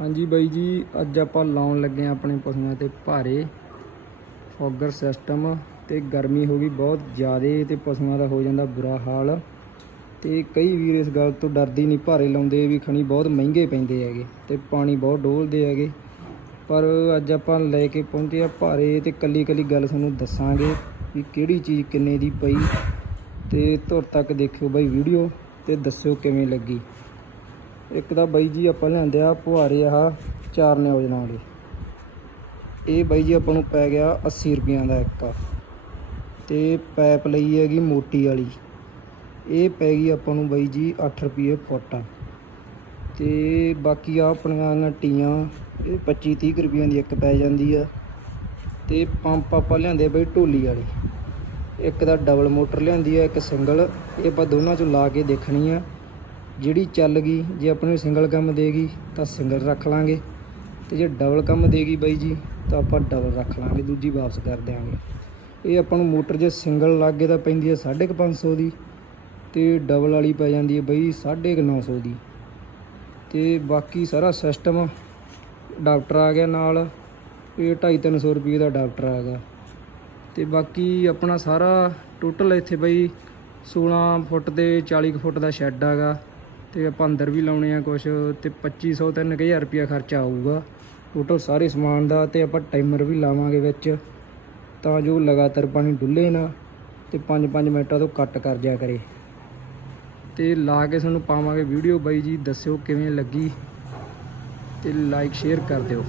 ਹਾਂਜੀ ਬਾਈ ਜੀ, ਅੱਜ ਆਪਾਂ ਲਾਉਣ ਲੱਗੇ ਆ ਆਪਣੇ ਪਸ਼ੂਆਂ ਤੇ ਭਾਰੇ ਫੋਗਰ ਸਿਸਟਮ ਤੇ ਗਰਮੀ ਹੋ ਗਈ ਬਹੁਤ ਜ਼ਿਆਦੇ ਤੇ ਪਸ਼ੂਆਂ ਦਾ ਹੋ ਜਾਂਦਾ ਬੁਰਾ ਹਾਲ ਤੇ ਕਈ ਵੀਰ ਇਸ ਗੱਲ ਤੋਂ ਡਰਦੇ ਨਹੀਂ, ਭਾਰੇ ਲਾਉਂਦੇ ਵੀ ਖਣੀ ਬਹੁਤ ਮਹਿੰਗੇ ਪੈਂਦੇ ਹੈਗੇ ਤੇ ਪਾਣੀ ਬਹੁਤ ਡੋਲਦੇ ਹੈਗੇ। ਪਰ ਅੱਜ ਆਪਾਂ ਲੈ ਕੇ ਪਹੁੰਚੇ ਆ ਭਾਰੇ ਤੇ ਕੱਲੀ ਕੱਲੀ ਗੱਲ ਤੁਹਾਨੂੰ ਦੱਸਾਂਗੇ ਵੀ ਕਿਹੜੀ ਚੀਜ਼ ਕਿੰਨੇ ਦੀ ਪਈ ਤੇ ਧੁਰ ਤੱਕ ਦੇਖਿਓ ਬਾਈ ਵੀਡੀਓ ਤੇ ਦੱਸਿਓ ਕਿਵੇਂ ਲੱਗੀ। ਇੱਕ ਤਾਂ ਬਾਈ ਜੀ ਆਪਾਂ ਲਿਆਂਦੇ ਆ ਪੁਹਾਰੇ ਆਹ ਚਾਰ ਨਿਓਜਨਾਂ ਵਾਲੇ ਇਹ ਬਾਈ ਜੀ ਆਪਾਂ ਨੂੰ ਪੈ ਗਿਆ 80 ਰੁਪਈਆਂ ਦਾ ਇੱਕ। ਤੇ ਪੈਪ ਲਈ ਹੈਗੀ ਮੋਟੀ ਵਾਲੀ। ਇਹ ਪੈ ਗਈ ਆਪਾਂ ਨੂੰ ਬਾਈ ਜੀ 8 ਰੁਪਏ ਫੁੱਟ। ਤੇ ਬਾਕੀ ਆ ਆਪਣੀਆਂ ਇਹਨਾਂ ਟੀਆਂ ਇਹ 25 30 ਰੁਪਈਆਂ ਦੀ ਇੱਕ ਪੈ ਜਾਂਦੀ ਆ। ਤੇ ਪੰਪ ਆਪਾਂ ਲਿਆਂਦੇ ਬਾਈ ਢੋਲੀ ਵਾਲੀ। ਇੱਕ ਦਾ ਡਬਲ ਮੋਟਰ ਲਿਆਂਦੀ ਆ, ਇੱਕ ਸਿੰਗਲ ਇਹ ਆਪਾਂ ਦੋਨਾਂ ਚੋਂ ਲਾ ਕੇ ਦੇਖਣੀ ਆ। ਜਿਹੜੀ ਚੱਲ ਗਈ, ਜੇ ਆਪਣੇ ਸਿੰਗਲ ਕੰਮ ਦੇਗੀ, ਤਾਂ ਸਿੰਗਲ ਰੱਖ ਲਾਂਗੇ। ਤੇ ਜੇ ਡਬਲ ਕੰਮ ਦੇਗੀ ਬਾਈ ਜੀ, ਤਾਂ ਆਪਾਂ ਡਬਲ ਰੱਖ ਲਾਂਗੇ, ਦੂਜੀ ਵਾਪਸ ਕਰ ਦਿਆਂਗੇ। ਇਹ ਆਪਾਂ ਨੂੰ ਮੋਟਰ ਜੇ ਸਿੰਗਲ ਲੱਗੇ ਤਾਂ ਪੈਂਦੀ ਹੈ 550 ਦੀ, ਤੇ ਡਬਲ ਵਾਲੀ ਪੈ ਜਾਂਦੀ ਹੈ ਬਈ 950 ਦੀ। ਤੇ ਬਾਕੀ ਸਾਰਾ ਸਿਸਟਮ ਡਾਕਟਰ ਆ ਗਿਆ ਨਾਲ। ਇਹ 250 ਰੁਪਏ ਦਾ ਡਾਕਟਰ ਆ ਗਿਆ। ਤੇ ਬਾਕੀ ਆਪਣਾ ਸਾਰਾ ਟੋਟਲ ਇੱਥੇ ਬਈ 16 ਫੁੱਟ ਤੇ 40 ਕੁ ਫੁੱਟ ਦਾ ਸ਼ੈੱਡ ਹੈਗਾ ਤੇ ਆਪਾਂ ਅੰਦਰ ਵੀ ਲਾਉਣੇ ਆ ਕੁਝ ਤੇ 2500 3000 ਰੁਪਿਆ ਖਰਚਾ ਆਊਗਾ। ਟੋਟਲ ਸਾਰੇ ਸਮਾਨ ਦਾ ਤੇ ਆਪਾਂ ਟਾਈਮਰ ਵੀ ਲਾਵਾਂਗੇ ਵਿੱਚ ਤਾਂ ਜੋ ਲਗਾਤਾਰ ਪਾਣੀ ਡੁੱਲੇ ਨਾ ਤੇ 5-5 ਮਿੰਟਾਂ ਤੋਂ ਕੱਟ ਕਰ ਜਾ ਕਰੇ। ਤੇ ਲਾ ਕੇ ਤੁਹਾਨੂੰ ਪਾਵਾਂਗੇ ਵੀਡੀਓ ਬਾਈ ਜੀ, ਦੱਸਿਓ ਕਿਵੇਂ ਲੱਗੀ ਤੇ ਲਾਈਕ ਸ਼ੇਅਰ ਕਰ ਦਿਓ।